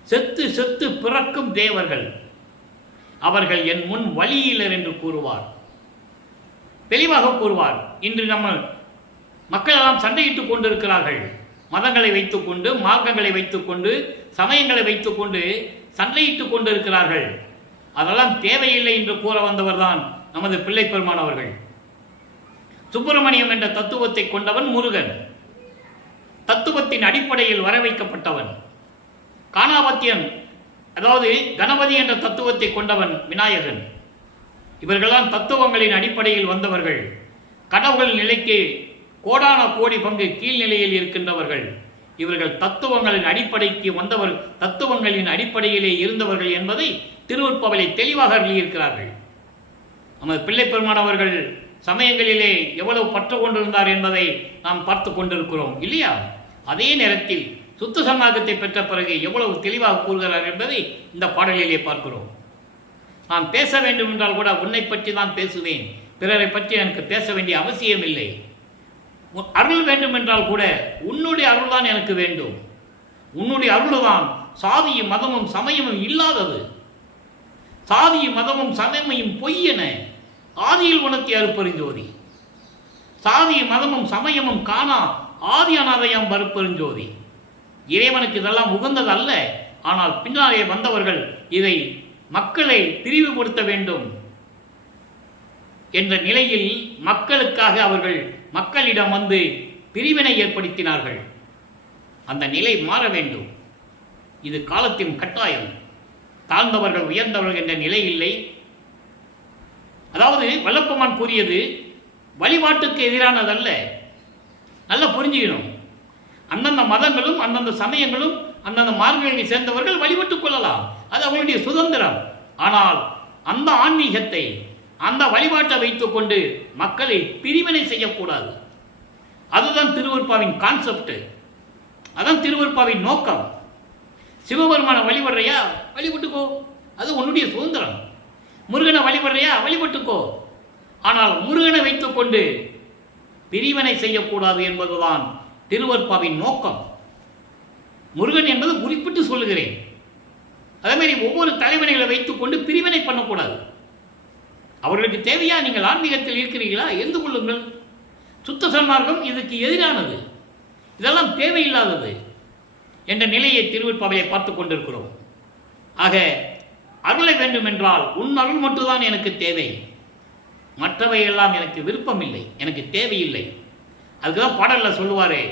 செத்து செத்து பிறக்கும் தேவர்கள், அவர்கள் என் முன் வழியிலர் என்று கூறுவார், தெளிவாக கூறுவார். இன்று நம்ம மக்கள் எல்லாம் சண்டையிட்டுக் கொண்டிருக்கிறார்கள். மதங்களை வைத்துக்கொண்டு, மார்க்கங்களை வைத்துக்கொண்டு, சமயங்களை வைத்துக்கொண்டு சண்டையிட்டுக் கொண்டிருக்கிறார்கள். அதெல்லாம் தேவையில்லை என்று கூற வந்தவர் தான் நமது பிள்ளைப் பெருமான் அவர்கள். சுப்பிரமணியம் என்ற தத்துவத்தை கொண்டவன் முருகன், தத்துவத்தின் அடிப்படையில் வர வைக்கப்பட்டவன். காணாபத்தியன், அதாவது கணபதி என்ற தத்துவத்தை கொண்டவன் விநாயகன். இவர்கள்லாம் தத்துவங்களின் அடிப்படையில் வந்தவர்கள். கடவுள் நிலைக்கு கோடான கோடி பங்கு கீழ்நிலையில் இருக்கின்றவர்கள். இவர்கள் தத்துவங்களின் அடிப்படைக்கு வந்தவர், தத்துவங்களின் அடிப்படையிலே இருந்தவர்கள் என்பதை திருவற்பாவிலே தெளிவாக எழுதியிருக்கிறார்கள். நமது பிள்ளைப் பெருமான் அவர்கள் சமயங்களிலே எவ்வளவு பற்று கொண்டிருந்தார் என்பதை நாம் பார்த்து கொண்டிருக்கிறோம் இல்லையா? அதே நேரத்தில் சுத்த சன்மார்க்கத்தை பெற்ற பிறகு எவ்வளவு தெளிவாக கூறுகிறார் என்பதை இந்த பாடலிலே பார்க்கிறோம். நான் பேச வேண்டும் என்றால் கூட உன்னை பற்றி தான் பேசுவேன், பிறரை பற்றி எனக்கு பேச வேண்டிய அவசியம் இல்லை. அருள் வேண்டும் என்றால் கூட உன்னுடைய அருள் தான் எனக்கு வேண்டும். உன்னுடைய அருள் தான் சாதியும் மதமும் சமயமும் இல்லாதது. சாதியும் மதமும் சமயமும் பொய்யென ஆதியில் உணர்த்தி அருட்பெருஞ்சோதி. சாதியும் மதமும் சமயமும் காணா ஆதி அனாதையாம் அருட்பெருஞ்சோதி. இறைவனுக்கு இதெல்லாம் உகந்தது அல்ல. ஆனால் பின்னாலே வந்தவர்கள் இதை மக்களை பிரிவுபடுத்த வேண்டும் என்ற நிலையில் மக்களுக்காக அவர்கள் மக்களிடம் வந்து பிரிவினை ஏற்படுத்தினார்கள். அந்த நிலை மாற வேண்டும். இது காலத்தின் கட்டாயம். தாழ்ந்தவர்கள் உயர்ந்தவர்கள் என்ற நிலை இல்லை. அதாவது வல்லப்பெருமான் கூறியது வழிபாட்டுக்கு எதிரானதல்ல. நல்லா புரிஞ்சுக்கணும். அந்தந்த மதங்களும் அந்தந்த சமயங்களும் அந்தந்த மார்க்கங்களை சேர்ந்தவர்கள் வழிபட்டுக் கொள்ளலாம், அது அவங்களுடைய சுதந்திரம். ஆனால் அந்த ஆன்மீகத்தை, அந்த வழிபாட்டை வைத்துக் கொண்டு மக்களை பிரிவினை செய்யக்கூடாது. அதுதான் திருவருட்பாவின் கான்செப்ட், அதான் திருவருட்பாவின் நோக்கம். சிவபெருமான வழிபடுறையா, வழிபட்டுக்கோ, அது உன்னுடைய சுதந்திரம். முருகனை வழிபடுறையா, வழிபட்டுக்கோ. ஆனால் முருகனை வைத்துக்கொண்டு பிரிவினை செய்யக்கூடாது என்பதுதான் திருவருட்பாவின் நோக்கம். முருகன் என்பது குறிப்பிட்டு சொல்லுகிறேன். அதே மாதிரி ஒவ்வொரு தலைவனைகளை வைத்துக்கொண்டு பிரிவினை பண்ணக்கூடாது. அவர்களுக்கு தேவையா, நீங்கள் ஆன்மீகத்தில் இருக்கிறீர்களா, எந்த கொள்ளுங்கள். சுத்த சன்மார்க்கம் இதுக்கு எதிரானது, இதெல்லாம் தேவையில்லாதது என்ற நிலையை திருவருட்பாவிலே பார்த்து கொண்டிருக்கிறோம். ஆக அருளை வேண்டும் என்றால் உன் அருள் மட்டும்தான் எனக்கு தேவை, மற்றவையெல்லாம் எனக்கு விருப்பம் இல்லை, எனக்கு தேவையில்லை. அதுக்குதான் பாடலில் சொல்லுவாரே,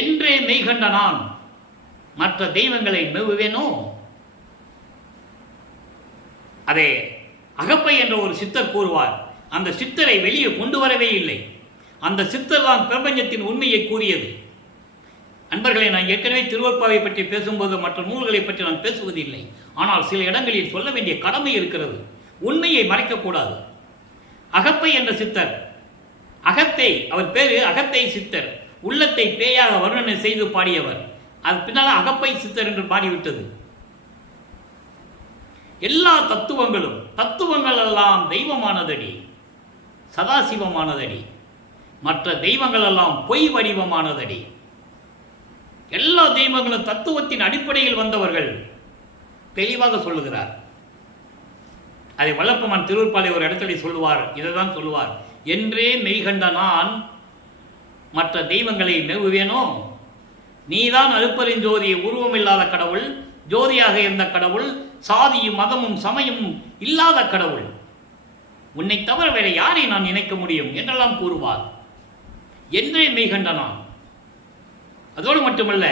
என்றே மெய்கண்ட நான் மற்ற தெய்வங்களை மெவுவேனோ. அதே அகப்பை என்ற ஒரு சித்தர் கூறுவார். அந்த சித்தரை வெளியே கொண்டு வரவே இல்லை. அந்த சித்தர் தான் பிரபஞ்சத்தின் உண்மையை கூறியது. அன்பர்களை, நான் ஏற்கனவே திருவருட்பாவை பற்றி பேசும்போது மற்ற நூல்களை பற்றி நான் பேசுவதில்லை. ஆனால் சில இடங்களில் சொல்ல வேண்டிய கடமை இருக்கிறது. உண்மையை மறைக்கக்கூடாது. அகப்பை என்ற சித்தர், அகத்தை, அவர் பேரு அகத்தை சித்தர், உள்ளத்தை பேயாக வர்ணனை செய்து பாடியவர். அது பின்னால் அகப்பை சித்தர் என்று பாடிவிட்டது. எல்லா தத்துவங்கள் எல்லாம் தெய்வமானதடி, சதாசிவமானதடி, மற்ற தெய்வங்கள் எல்லாம் பொய் வடிவமானதடி. எல்லா தெய்வங்களும் தத்துவத்தின் அடிப்படையில் வந்தவர்கள் தெளிவாக சொல்லுகிறார். அதை வல்லப்பமான் திருவருட்பாலை ஒரு இடத்துல சொல்லுவார், இதைதான் சொல்லுவார், என்றே மெய்கண்ட நான் மற்ற தெய்வங்களை மெவுவேனோ. நீதான் அருப்பெருஞ்சோதி, உருவமில்லாத கடவுள், ஜோதியாக இருந்த கடவுள், சாதியும் மதமும் சமயமும் இல்லாத கடவுள், உன்னை தவிர வேற யாரை நான் நினைக்க முடியும் என்றெல்லாம் கூறுவார். என்றே மெய்கண்ட நான். அதோடு மட்டுமல்ல,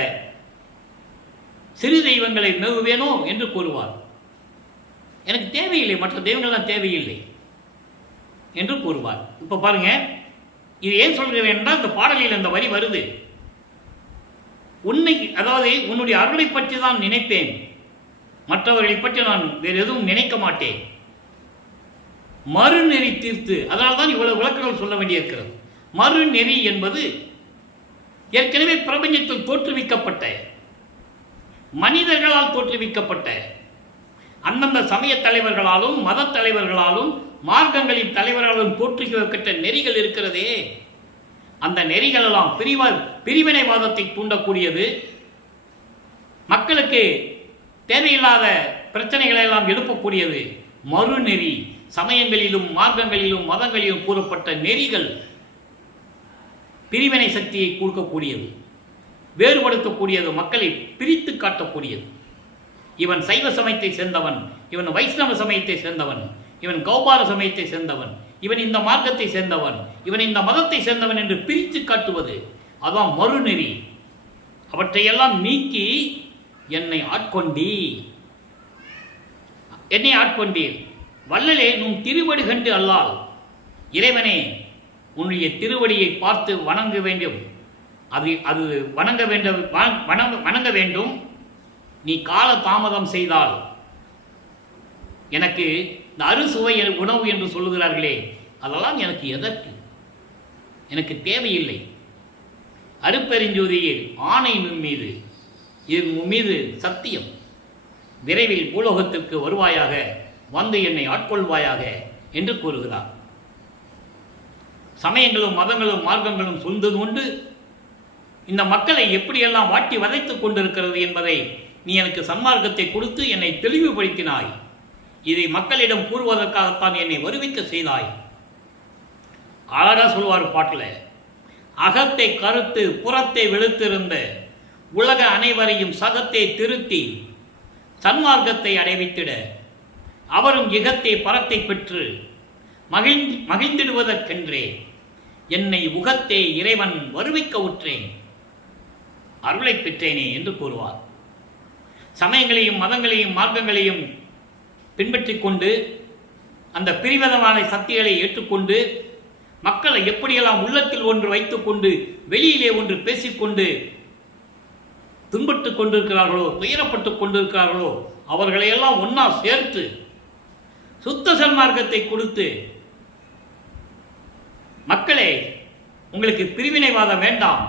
சிறு தெய்வங்களை மெவுவேனோ என்று கூறுவார். எனக்கு தேவையில்லை, மற்ற தெய்வங்கள்லாம் தேவையில்லை என்று கூறுவார். இப்ப பாருங்க, இது ஏன் சொல்கிறேன் என்றால், இந்த பாடலில் அந்த வரி வருது. உன்னை, அதாவது உன்னுடைய அருளை பற்றி தான் நினைப்பேன், மற்றவர்களை பற்றி நான் வேறு எதுவும் நினைக்க மாட்டேன். மறுநெறி தீர்த்து, அதனால்தான் இவ்வளவு விளக்கங்கள் சொல்ல வேண்டியிருக்கிறது. மறுநெறி என்பது ஏற்கனவே பிரபஞ்சத்தில் தோற்றுவிக்கப்பட்ட, மனிதர்களால் தோற்றுவிக்கப்பட்ட, அந்தந்த சமய தலைவர்களாலும் மத தலைவர்களாலும் மார்க்கங்களின் தலைவர்களாலும் தோற்றுவிக்கப்பட்ட நெறிகள் இருக்கிறதே, அந்த நெறிகள் எல்லாம் பிரிவினைவாதத்தை தூண்டக்கூடியது, மக்களுக்கு தேவையில்லாத பிரச்சனைகளை எல்லாம் எழுப்பக்கூடியது. மறுநெறி, சமயங்களிலும் மார்க்கங்களிலும் மதங்களிலும் கூறப்பட்ட நெறிகள் பிரிவினை சக்தியை கொடுக்கக்கூடியது, வேறுபடுத்தக்கூடியது, மக்களை பிரித்து காட்டக்கூடியது. இவன் சைவ சமயத்தை சேர்ந்தவன், இவன் வைஷ்ணவ சமயத்தை சேர்ந்தவன், இவன் கௌபார சமயத்தை சேர்ந்தவன், இவன் இந்த மார்க்கத்தை சேர்ந்தவன், இவன் இந்த மதத்தை சேர்ந்தவன் என்று பிரித்து காட்டுவது, அதான் மறுநெறி. அவற்றையெல்லாம் நீக்கி என்னை ஆட்கொண்டீர் வள்ளலே, நும் திருவடி கண்டு அல்லால். இறைவனே, உன்னுடைய திருவடியை பார்த்து வணங்க வேண்டும், அது வணங்க வேண்டும். நீ கால தாமதம் செய்தால் எனக்கு இந்த அறுசுவை உணவு என்று சொல்லுகிறார்களே, அதெல்லாம் எனக்கு எதற்கு, எனக்கு தேவையில்லை. அருப்பெருஞ்சோதியில் ஆணை மீது, இது மீது சத்தியம், விரைவில் பூலோகத்திற்கு வருவாயாக, வந்து என்னை ஆட்கொள்வாயாக என்று கூறுகிறார். சமயங்களும் மதங்களும் மார்க்கங்களும் சொல்ந்து கொண்டு இந்த மக்களை எப்படியெல்லாம் வாட்டி வதைத்துக் கொண்டிருக்கிறது என்பதை நீ எனக்கு சன்மார்க்கத்தை கொடுத்து என்னை தெளிவுபடுத்தினாய். இதை மக்களிடம் கூறுவதற்காகத்தான் என்னை வருவிக்க செய்தாய். அழகா சொல்வார் பாட்டில், அகத்தை கருத்து புறத்தை வெளுத்திருந்த உலக அனைவரையும் சகத்தை திருத்தி சன்மார்க்கத்தை அடைவித்திட அவரும் இகத்தை பரத்தை பெற்று மகிழ்ந்திடுவதற்கென்றே என்னை உகத்தே இறைவன் வருவிக்க உற்றேன், அருளை பெற்றேனே என்று கூறுவார். சமயங்களையும் மதங்களையும் மார்க்கங்களையும் பின்பற்றி கொண்டு அந்த பிரிவிதமான சக்திகளை ஏற்றுக்கொண்டு மக்களை எப்படியெல்லாம் உள்ளத்தில் ஒன்று வைத்துக்கொண்டு வெளியிலே ஒன்று பேசிக்கொண்டு துன்பட்டு கொண்டிருக்கிறார்களோ, துயரப்பட்டு கொண்டிருக்கிறார்களோ அவர்களையெல்லாம் ஒன்றா சேர்த்து சுத்த சன்மார்க்கத்தை கொடுத்து, மக்களே உங்களுக்கு பிரிவினைவாதம் வேண்டாம்,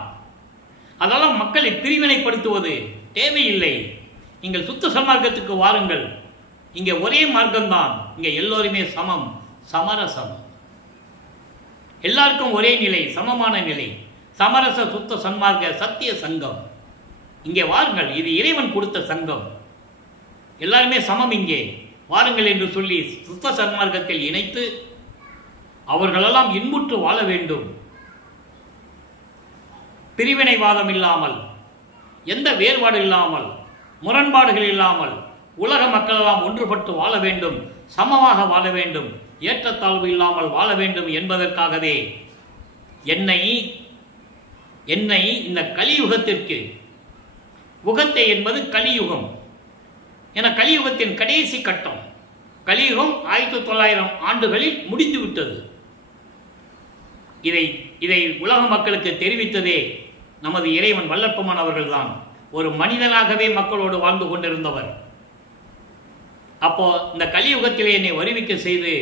அதெல்லாம் மக்களை பிரிவினைப்படுத்துவது தேவையில்லை, நீங்கள் சுத்த சன்மார்க்கத்துக்கு வாருங்கள், இங்கே ஒரே மார்க்கம்தான், இங்கே எல்லோருமே சமம், சமரசம், எல்லாருக்கும் ஒரே நிலை, சமமான நிலை, சமரச சுத்த சன்மார்க்க சத்திய சங்கம், இங்கே வாருங்கள், இது இறைவன் கொடுத்த சங்கம், எல்லாருமே சமம், இங்கே வாருங்கள் என்று சொல்லி சுத்த சன்மார்க்கத்தில் இணைத்து அவர்களெல்லாம் இன்புற்று வாழ வேண்டும். பிரிவினைவாதம் இல்லாமல், எந்த வேறுபாடு இல்லாமல், முரண்பாடுகள் இல்லாமல் உலக மக்களெல்லாம் ஒன்றுபட்டு வாழ வேண்டும், சமமாக வாழ வேண்டும், ஏற்றத்தாழ்வு இல்லாமல் வாழ வேண்டும் என்பதற்காகவே என்னை இந்த கலியுகத்திற்கு, உகத்தை என்பது கலியுகம் என, கலியுகத்தின் கடைசி கட்டம், கலியுகம் 1900 ஆண்டுகளில் முடிந்துவிட்டது. இதை உலக மக்களுக்கு தெரிவித்ததே நமது இறைவன் வல்லற்பமான் அவர்கள்தான். ஒரு மனிதனாகவே மக்களோடு வாழ்ந்து கொண்டிருந்தவர். அப்போ இந்த கலியுகத்திலே என்னை வருவிக்க செய்து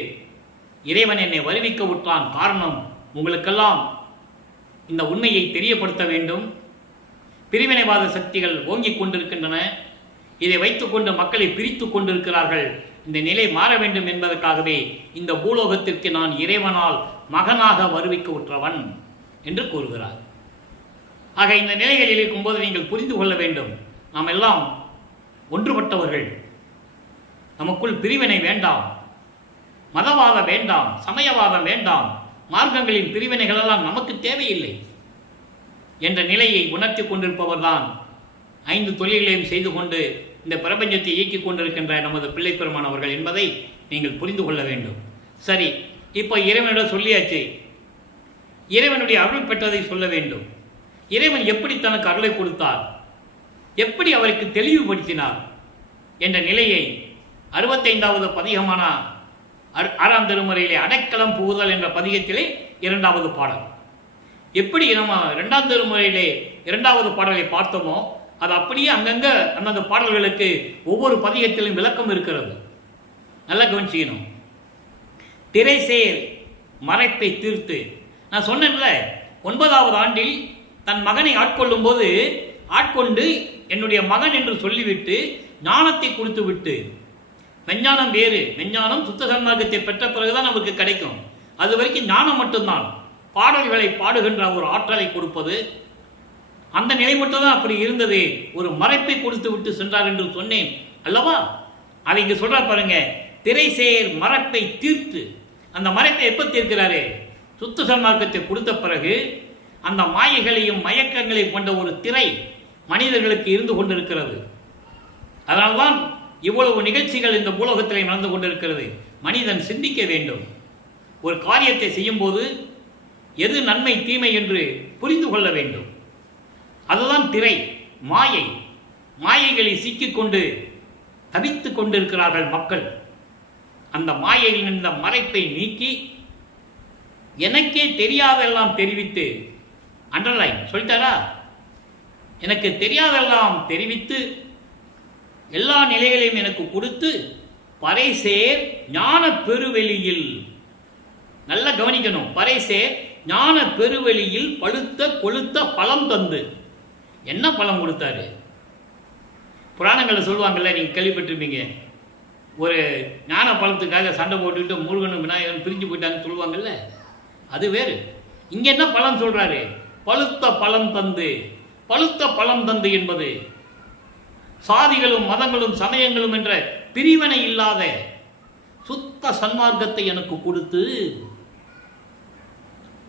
இறைவன் என்னை வருவிக்க விட்டான். காரணம், உங்களுக்கெல்லாம் இந்த உண்மையை தெரியப்படுத்த வேண்டும். பிரிவினைவாத சக்திகள் ஓங்கிக் கொண்டிருக்கின்றன, இதை வைத்துக்கொண்டு மக்களை பிரித்து கொண்டிருக்கிறார்கள். இந்த நிலை மாற வேண்டும் என்பதற்காகவே இந்த பூலோகத்திற்கு நான் இறைவனால் மகனாக வருவிக்க உற்றவன் என்று கூறுகிறார். ஆக இந்த நிலைகளில் இருக்கும்போது நீங்கள் புரிந்து கொள்ள வேண்டும், நாம் எல்லாம் ஒன்றுபட்டவர்கள், நமக்குள் பிரிவினை வேண்டாம், மதவாதம் வேண்டாம், சமயவாதம் வேண்டாம், மார்க்கங்களின் பிரிவினைகள் எல்லாம் நமக்கு தேவையில்லை என்ற நிலையை உணர்த்தி கொண்டிருப்பவர்தான் 5 தொழில்களையும் செய்து கொண்டு இந்த பிரபஞ்சத்தை இயக்கிக் கொண்டிருக்கின்ற நமது பிள்ளை பெருமானவர்கள் என்பதை நீங்கள் புரிந்து கொள்ள வேண்டும். சரி, இப்போ இறைவனிடம் சொல்லியாச்சு, இறைவனுடைய அருள் பெற்றதை சொல்ல வேண்டும். இறைவன் எப்படி தனக்கு அருளை கொடுத்தார், எப்படி அவருக்கு தெளிவுபடுத்தினார் என்ற நிலையை 65வது பதிகமான 6ஆம் திருமுறையிலே அடைக்கலம் புகுதல் என்ற பதிகத்திலே 2வது பாடல். எப்படி நம்ம 2ஆம் திருமுறையிலே 2வது பாடலை பார்த்தோமோ அது அப்படியே அங்கங்க அந்தந்த பாடல்களுக்கு ஒவ்வொரு பதிகத்திலும் விளக்கம் இருக்கிறது. நல்லா கவனிச்சுக்கணும். திரைசேர் மறைப்பை தீர்த்து, நான் சொன்னேன்ல, 9வது ஆண்டில் தன் மகனை ஆட்கொள்ளும் போது ஆட்கொண்டு என்னுடைய மகன் என்று சொல்லிவிட்டு ஞானத்தை கொடுத்து விட்டு, மெஞ்ஞானம் வேறு, மெஞ்ஞானம் சுத்த சன்மார்க்கத்தை பெற்ற பிறகுதான் நமக்கு கிடைக்கும். அது வரைக்கும் ஞானம் மட்டும்தான், பாடல்களை பாடுகின்ற ஒரு ஆற்றலை கொடுப்பது, அந்த நிலை மட்டும்தான் அப்படி இருந்தது. ஒரு மறைப்பை கொடுத்து விட்டு சென்றார் என்று சொன்னேன் அல்லவா? அதை இங்கு சொல்ற பாருங்க, திரைசேர் மறைப்பை தீர்த்து. அந்த மறைப்பை எப்ப தீர்க்கிறாரு? சுத்த சன்மார்க்கத்தை கொடுத்த பிறகு அந்த மாயைகளையும் மயக்கங்களையும் கொண்ட ஒரு திரை மனிதர்களுக்கு இருந்து கொண்டிருக்கிறது. அதனால்தான் இவ்வளவு நிகழ்ச்சிகள் இந்த பூலோகத்திலே நடந்து கொண்டிருக்கிறது. மனிதன் சிந்திக்க வேண்டும். ஒரு காரியத்தை செய்யும் போது எது நன்மை தீமை என்று புரிந்து கொள்ள வேண்டும். அதுதான் திரை, மாயை. மாயைகளில் சிக்கிக்கொண்டு தவித்து கொண்டிருக்கிறார்கள் மக்கள். அந்த மாயைகளின் இந்த மறைப்பை நீக்கி எனக்கே தெரியாதெல்லாம் தெரிவித்து, அண்டர்லைன் சொல்லிட்டாரா, எனக்கு தெரியாதெல்லாம் தெரிவித்து எல்லா நிலைகளையும் எனக்கு கொடுத்து பறைசேர் ஞான பெருவெளியில், நல்லா கவனிக்கணும், பறைசேர் ஞான பெருவெளியில் பழுத்த கொளுத்த பழம் தந்து. என்ன பழம் கொடுத்தாரு? புராணங்களில் சொல்லுவாங்கல்ல, நீங்கள் கேள்விப்பட்டிருப்பீங்க, ஒரு ஞான பழத்துக்காக சண்டை போட்டுக்கிட்டு முருகனும் விநாயகன் பிரிஞ்சு போயிட்டாங்கன்னு சொல்லுவாங்கல்ல, அது வேறு. இங்கே என்ன பழம் சொல்றாரு? பழுத்த பழம் தந்து. பழுத்த பழம் தந்து என்பது சாதிகளும் மதங்களும் சமயங்களும் என்ற பிரிவினை இல்லாத சுத்த சன்மார்க்கத்தை எனக்கு கொடுத்து,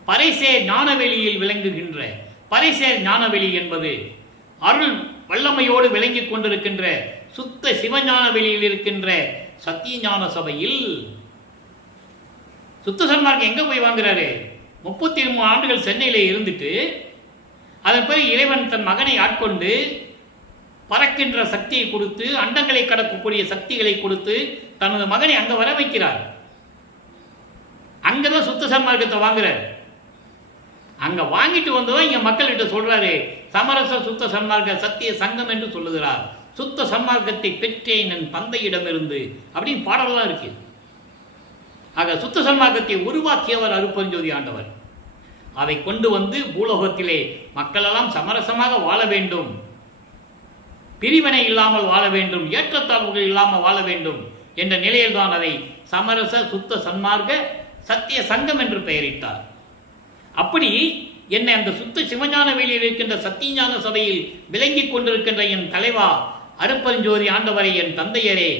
பறைசேர் ஞானவெளியில் விளங்குகின்ற, பறைசேர் ஞானவெளி என்பது அருள் வல்லமையோடு விளங்கிக் கொண்டிருக்கின்ற சுத்த சிவஞான வெளியில் இருக்கின்ற சத்திய ஞான சபையில். சுத்த சன்மார்க்கம் எங்க போய் வாங்குறாரு? 33 ஆண்டுகள் சென்னையிலே இருந்துட்டு அதன் பிறகு இறைவன் தன் மகனை ஆட்கொண்டு பறக்கின்ற சக்தியை கொடுத்து, அண்டங்களை கடக்கக்கூடிய சக்திகளை கொடுத்து தனது மகனை அங்க வர வைக்கிறார். அங்கதான் சுத்த சன்மார்க்கத்தை வாங்குறார். அங்க வாங்கிட்டு வந்ததும் இங்க மக்கள்கிட்ட சொல்றாரு, சமரச சுத்த சன்மார்க்க சத்திய சங்கம் என்று சொல்லுகிறார். சுத்த சன்மார்க்கத்தை பெற்றேன் என் தந்தையிடமிருந்து அப்படின்னு பாடலாம் இருக்கு. ஆக சுத்த சன்மார்க்கத்தை உருவாக்கியவர் அருட்பெருஞ்சோதி ஆண்டவர். அதை கொண்டு வந்து பூலோகத்திலே மக்களெல்லாம் சமரசமாக வாழ வேண்டும், பிரிவினை இல்லாமல் வாழ வேண்டும், ஏற்றத்தாழ்வுகள் இல்லாமல் வாழ வேண்டும் என்ற நிலையில்தான் அதை சமரச சுத்த சன்மார்க்க சத்திய சங்கம் என்று பெயரிட்டார். அப்படி என்னை அந்த சுத்த சிவஞான வெளியில் இருக்கின்ற சத்தியஞான சபையில் விளங்கி கொண்டிருக்கின்ற என் தலைவா அருட்பெருஞ்சோதி ஆண்டவரை, என் தந்தையரே,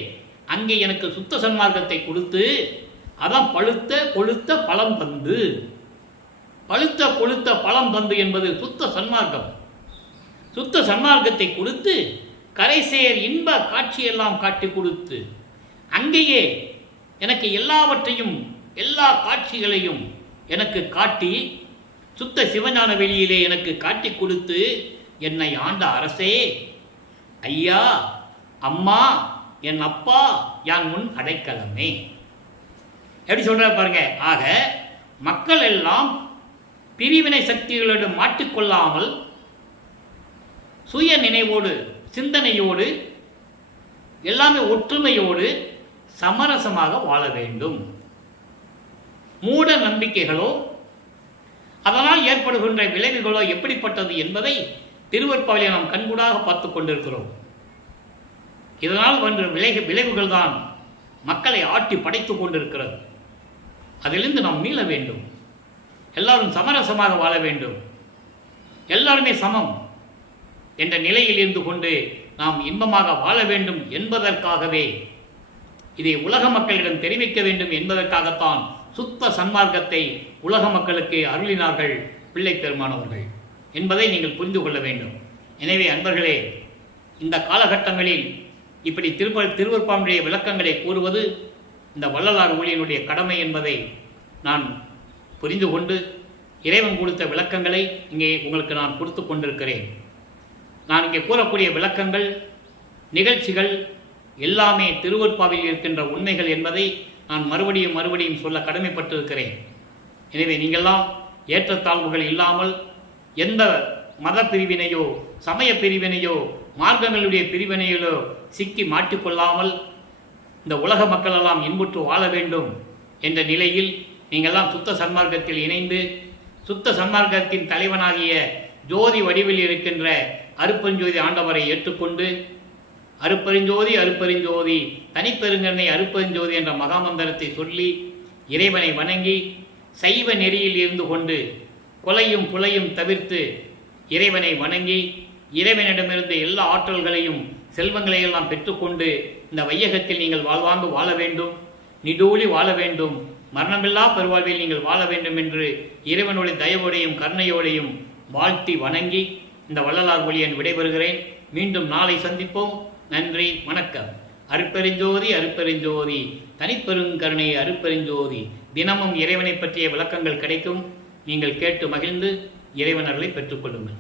அங்கே எனக்கு சுத்த சன்மார்க்கத்தை கொடுத்து அதான் பழுத்த கொழுத்த பழம் தந்து, பழுத்த கொழுத்த பழம் தந்து என்பது சுத்த சன்மார்க்கம். சுத்த சன்மார்க்கத்தை கொடுத்து கரைசேர் இன்ப காட்சியெல்லாம் காட்டி கொடுத்து அங்கேயே எனக்கு எல்லாவற்றையும் எல்லா காட்சிகளையும் எனக்கு காட்டி சுத்த சிவஞான வெளியிலே எனக்கு காட்டி கொடுத்து என்னை ஆண்ட அரசே, ஐயா, அம்மா, என் அப்பா, யான் முன் அடைக்கலமே. எப்படி சொல்ற பாருங்க. ஆக மக்கள் எல்லாம் பிரிவினை சக்திகளோடு மாட்டிக்கொள்ளாமல் சுய நினைவோடு சிந்தனையோடு எல்லாமே ஒற்றுமையோடு சமரசமாக வாழ வேண்டும். மூட நம்பிக்கைகளோ அதனால் ஏற்படுகின்ற விளைவுகளோ எப்படிப்பட்டது என்பதை திருவற்பாவிலே நாம் கண்கூடாக பார்த்து கொண்டிருக்கிறோம். இதனால் வந்த விளைவுகள் தான் மக்களை ஆட்டி படைத்துக் கொண்டிருக்கிறது. அதிலிருந்து நாம் மீள வேண்டும். எல்லாரும் சமரசமாக வாழ வேண்டும். எல்லாருமே சமம் என்ற நிலையில் இருந்து கொண்டு நாம் இன்பமாக வாழ வேண்டும் என்பதற்காகவே, இதை உலக மக்களிடம் தெரிவிக்க வேண்டும் என்பதற்காகத்தான் சுத்த சன்மார்க்கத்தை உலக மக்களுக்கு அருளினார்கள் பிள்ளை பெருமானவர்கள் என்பதை நீங்கள் புரிந்து கொள்ள வேண்டும். எனவே அன்பர்களே, இந்த காலகட்டங்களில் இப்படி திருவற்பாவுடைய விளக்கங்களை கூறுவது இந்த வள்ளலார் ஊழியனுடைய கடமை என்பதை நான் புரிந்து கொண்டு இறைவன் கொடுத்த விளக்கங்களை இங்கே உங்களுக்கு நான் கொடுத்து கொண்டிருக்கிறேன். நான் இங்கே கூறக்கூடிய விளக்கங்கள், நிகழ்ச்சிகள் எல்லாமே திருவற்பாவில் இருக்கின்ற உண்மைகள் என்பதை நான் மறுபடியும் சொல்ல கடமைப்பட்டிருக்கிறேன். எனவே நீங்கள்லாம் ஏற்றத்தாழ்வுகள் இல்லாமல் எந்த மத பிரிவினையோ சமய பிரிவினையோ மார்க்கங்களுடைய பிரிவினையிலோ சிக்கி மாட்டிக்கொள்ளாமல் இந்த உலக மக்களெல்லாம் இன்புற்று வாழ வேண்டும் என்ற நிலையில் நீங்கள்லாம் சுத்த சன்மார்க்கத்தில் இணைந்து சுத்த சன்மார்க்கத்தின் தலைவனாகிய ஜோதி வடிவில் இருக்கின்ற அருட்பெருஞ்சோதி ஆண்டவரை ஏற்றுக்கொண்டு அருட்பெருஞ்சோதி அருட்பெருஞ்சோதி தனிப்பெருங்கருணை அருட்பெருஞ்சோதி என்ற மகாமந்திரத்தை சொல்லி இறைவனை வணங்கி சைவ நெறியில் இருந்து கொண்டு கொலையும் புலையும் தவிர்த்து இறைவனை வணங்கி இறைவனிடமிருந்து எல்லா ஆற்றல்களையும் செல்வங்களையெல்லாம் பெற்றுக்கொண்டு இந்த வையகத்தில் நீங்கள் வாழ்வாங்கு வாழ வேண்டும், நிடூழி வாழ வேண்டும், மரணமில்லா பெருவாழ்வில் நீங்கள் வாழ வேண்டும் என்று இறைவனுடைய தயவோடையும் கருணையோடையும் வாழ்த்தி வணங்கி இந்த வள்ளலார் ஊழியன் விடைபெறுகிறேன். மீண்டும் நாளை சந்திப்போம். நன்றி, வணக்கம். அருட்பெருஞ்சோதி அருட்பெருஞ்சோதி தனிப்பெருங்கருணை அருட்பெருஞ்சோதி. தினமும் இறைவனை பற்றிய விளக்கங்கள் கிடைக்கும். நீங்கள் கேட்டு மகிழ்ந்து இறைவனர்களை பெற்றுக்கொள்ளுங்கள்.